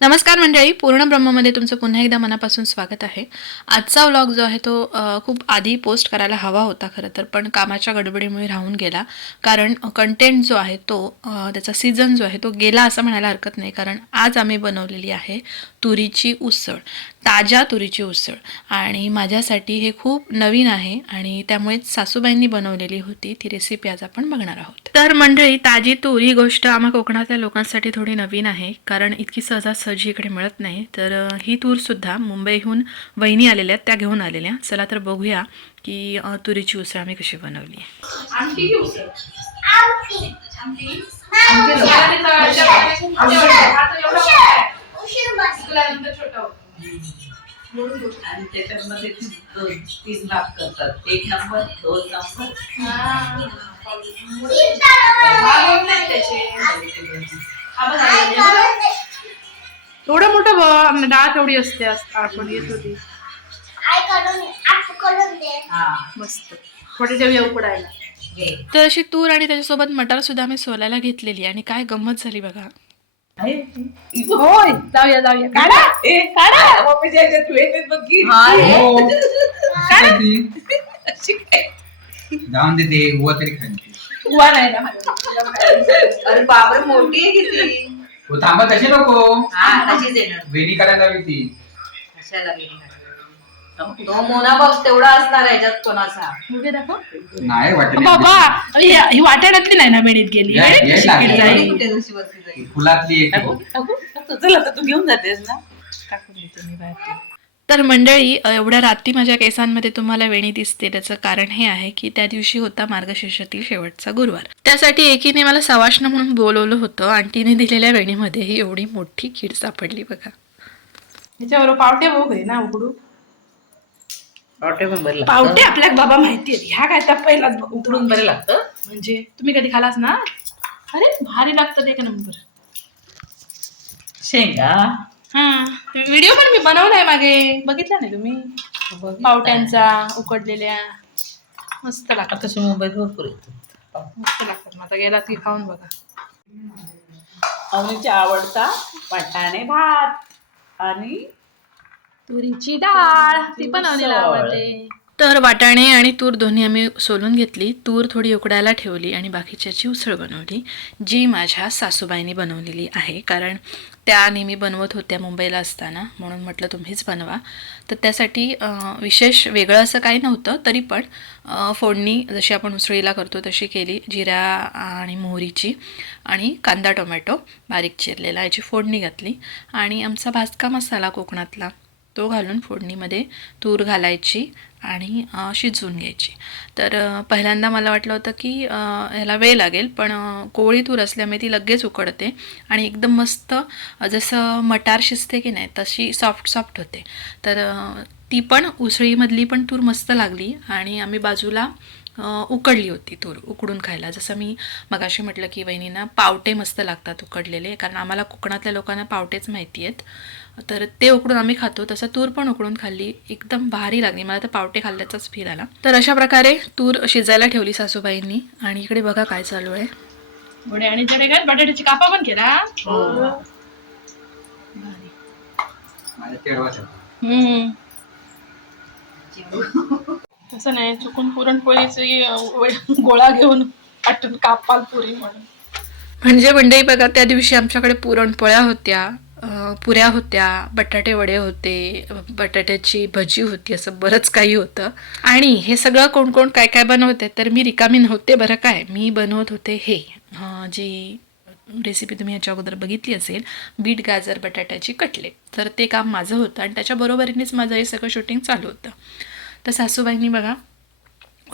नमस्कार मंडळी पूर्ण ब्रह्ममध्ये तुमचं पुन्हा एकदा मनापासून स्वागत आहे. आजचा व्लॉग जो आहे तो खूप आधी पोस्ट करायला हवा होता खरं तर पण कामाच्या गडबडीमुळे राहून गेला. कारण कंटेंट जो आहे तो त्याचा सीझन जो आहे तो गेला असं म्हणायला हरकत नाही. कारण आज आम्ही बनवलेली आहे तुरीची उसळ ताज्या तुरीची उसळ. आणि माझ्यासाठी हे खूप नवीन आहे आणि त्यामुळेच सासूबाईंनी बनवलेली होती. ती रेसिपी आज आपण बघणार आहोत. तर मंडळी ताजी तूर ही गोष्ट आम्हा कोकणातल्या लोकांसाठी थोडी नवीन आहे. कारण इतकी सहजासहजी इकडे मिळत नाही. तर ही तूर सुद्धा मुंबईहून वहिनी आलेल्या आहेत त्या घेऊन आलेल्या चला तर बघूया की तुरीची उसळ आम्ही कशी बनवली आहे. आणि त्याच्यामध्ये तीन भाग करतात. एक नंबर दोन नंबर थोडं मोठं डाळ केवढी असते आपण येत होती. हा. मस्त. थोडे ठेवूया उकडायला. हे. तर अशी तूर आणि त्याच्यासोबत मटार सुद्धा आम्ही सोलायला घेतलेली आणि काय गंमत झाली बघा. होय. जाऊया जाऊया. काढा. ए, काढा. मम्मीच्या तू येतेस बघ की. हो. काढा. ती अशी काय? जाऊन देते उवा तरी खायची. नाही ना. अरे बापरे मोठी आहे किती? हो थांबा तशी नको. हा तशीच येणार. वेणी करायला हवी ती. कशाला गेली तो मोना बॉक्स तेवढा असणार आहे याच्यात कोणाचा. मुगे दाखव. नाही वाटत बाबा ही ही वाटाण्यातली नाही ना मेणीत गेली. या- हे? या कशी लागली. कीड जाईल. कुठे जशी बसली जाईल? फुलातली एक चला तर तू घेऊन जातेस ना. टाकून देते मी बाहेर. तर मंडळी अ, एवढ्या रात्री माझ्या केसांमध्ये तुम्हाला वेणी दिसते. त्याचं कारण हे आहे की त्या दिवशी होता मार्गशीर्षातील शेवटचा गुरुवार. त्यासाठी एकीने मला सवाष्ण म्हणून बोलवलं होतं. आणि तिने दिलेल्या वेणीमध्ये ही एवढी मोठी कीड सापडली बघा. त्याच्यावर पावटे बघ ना उघडू. पावटे पण बरं पावटे आपल्याला बाबा माहिती आहे ह्या काय तर पहिलाच बघ- उकडून बरं लागतं म्हणजे तुम्ही कधी खालास ना? अरे भारी लागतं एक नंबर. शेंगा? हा. व्हिडिओ पण मी बनवलाय मागे. बघितला नाही तुम्ही? पावट्यांचा उकडलेल्या. मस्त लागतात. तसे मुंबईत भरपूर येतो मस्त लागतात. माझा गेला ती खाऊन बघा. आवडता वाटाणे भात आणि तुरीची डाळ ती पण. अवनीला आवडते. तर वाटाणे आणि तूर दोन्ही आम्ही सोलून घेतली. तूर थोडी उकडायला ठेवली आणि बाकीच्याची उसळ बनवली जी माझ्या सासूबाईंनी बनवलेली आहे. कारण त्या नेहमी बनवत होत्या मुंबईला असताना म्हणून म्हटलं तुम्हीच बनवा. तर त्यासाठी विशेष वेगळं असं काही नव्हतं तरी पण फोडणी जशी आपण उसळीला करतो तशी केली. जिरा आणि मोहरीची आणि कांदा टोमॅटो बारीक चिरलेला याची फोडणी घातली. आणि आमचा भाजका मसाला कोकणातला तो घालून फोडणीमध्ये तूर घालायची आणि शिजवून घ्यायची. तर पहिल्यांदा मला वाटलं होतं की ह्याला वेळ लागेल पण कोळी तूर असल्यामुळे ती लगेच उकडते आणि एकदम मस्त जसं मटार शिजते की नाही तशी सॉफ्ट सॉफ्ट होते. तर ती पण उसळीमधली पण तूर मस्त लागली आणि आम्ही बाजूला उकडली होती तूर उकडून खायला. जसं मी मगाशी म्हटलं की वहिनींना पावटे मस्त लागतात उकडलेले कारण आम्हाला कोकणातल्या लोकांना पावटेच माहिती आहेत. तर ते उकडून आम्ही खातो. तसं तूर पण उकडून खाल्ली. एकदम भारी लागली. मला तर पावटे खाल्ल्याचाच फील आला. तर अशा प्रकारे तूर शिजायला ठेवली सासूबाईंनी. आणि इकडे बघा काय चालू आहे. आणि जडे काय? बटाट्याची कापा पण केला? तेडवाच हम्म. तसं नाही चुकून पुरणपोळीची गोळा घेऊन पाटून कापाल पुरी म्हणून. म्हणजे मंडई बघा त्या दिवशी आमच्याकडे पुरणपोळ्या होत्या पुऱ्या होत्या बटाटे वडे होते बटाट्याची भजी होती असं बरंच काही होतं. आणि हे सगळं कोण कोण काय काय बनवते तर मी रिकामी नव्हते बरं काय. मी बनवत होते हे. जी रेसिपी तुम्ही याच्या अगोदर बघितली असेल बीट गाजर बटाट्याची कटलेट तर ते काम माझं होतं आणि त्याच्या बरोबरीनेच माझं हे सगळं शूटिंग चालू होतं. तर सासूबाईंनी बघा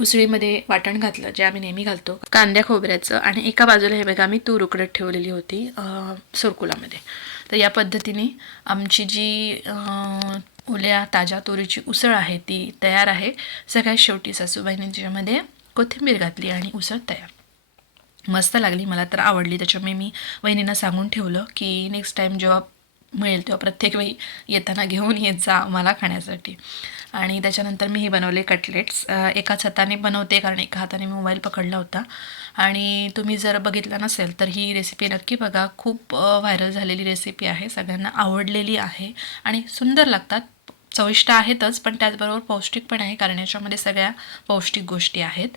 उसळीमध्ये वाटण घातलं जे आम्ही नेहमी घालतो. कांद्या खोबऱ्याचं आणि एका बाजूला हे बघा आम्ही तूर उकडत ठेवलेली होती सोरकुलामध्ये सुरकुलामध्ये. तर या पद्धतीने आमची जी ओल्या ताज्या तुरीची उसळ आहे ती तयार आहे. सगळ्यात शेवटी सासूबाईंनी त्याच्यामध्ये कोथिंबीर घातली आणि उसळ तयार. मस्त लागली मला तर आवडली. त्याच्यामुळे मी वहिनींना सांगून ठेवलं की नेक्स्ट टाईम जेव्हा मिळेल तेव्हा प्रत्येक वेळी येताना घेऊन येत जा मला खाण्यासाठी. आणि त्याच्यानंतर मी हे बनवले कटलेट्स. एकाच हाताने बनवते कारण एका हाताने मी मोबाईल पकडला होता. आणि तुम्ही जर बघितलं नसेल तर ही रेसिपी नक्की बघा. खूप व्हायरल झालेली रेसिपी आहे. सगळ्यांना आवडलेली आहे आणि सुंदर लागतात. चविष्ट आहेतच पण त्याचबरोबर पौष्टिक पण आहे कारण याच्यामध्ये सगळ्या पौष्टिक गोष्टी आहेत.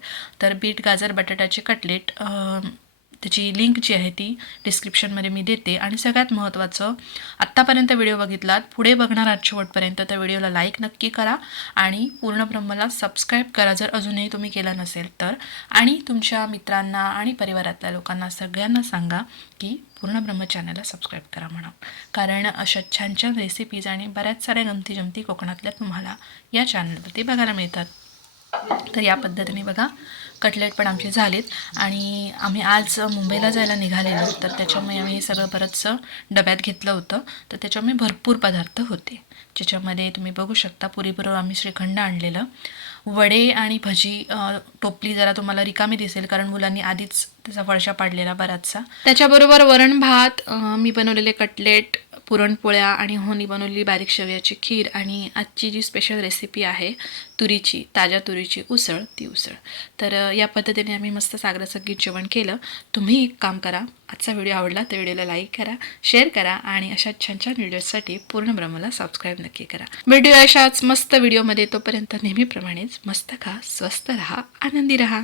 तर बीट गाजर बटाट्याचे कटलेट त्याची लिंक जी आहे ती डिस्क्रिप्शनमध्ये मी देते. आणि सगळ्यात महत्त्वाचं आत्तापर्यंत व्हिडिओ बघितलात पुढे बघणार आहात शेवटपर्यंत त्या व्हिडिओला लाईक नक्की करा आणि पूर्ण ब्रह्मला सबस्क्राईब करा जर अजूनही तुम्ही केलं नसेल तर. आणि तुमच्या मित्रांना आणि परिवारातल्या लोकांना सगळ्यांना सांगा की पूर्ण ब्रह्म चॅनलला सबस्क्राईब करा म्हणा. कारण अशा छान छान रेसिपीज आणि बऱ्याच साऱ्या गमती जमती कोकणातल्या तुम्हाला या चॅनलवरती बघायला मिळतात. तर या पद्धतीने बघा. कटलेट पण आमचे झालेत. आणि आम्ही आज मुंबईला जायला निघालेलो. तर त्याच्यामुळे आम्ही हे सगळं बरंचसं डब्यात घेतलं होतं. तर त्याच्यामुळे भरपूर पदार्थ होते. ज्याच्यामध्ये तुम्ही बघू शकता पुरीबरोबर आम्ही श्रीखंड आणलेलं. वडे आणि भजी टोपली जरा तुम्हाला रिकामी दिसेल कारण मुलांनी आधीच त्याचा फळशा पाडलेला बराचसा. त्याच्याबरोबर वरण भात मी बनवलेले कटलेट पुरणपोळ्या आणि होनी बनवलेली बारीक शेवयाची खीर आणि आजची जी स्पेशल रेसिपी आहे तुरीची ताज्या तुरीची उसळ ती उसळ. तर या पद्धतीने आम्ही मस्त सागराचं गीत जेवण केलं. तुम्ही एक काम करा आजचा व्हिडिओ आवडला तर व्हिडिओला लाईक करा शेअर करा आणि अशा छान छान व्हिडिओसाठी पूर्ण ब्रह्मला सबस्क्राईब नक्की करा. व्हिडिओ अशाच मस्त व्हिडिओमध्ये तोपर्यंत नेहमीप्रमाणेच मस्त खा स्वस्त रहा आनंदी रहा.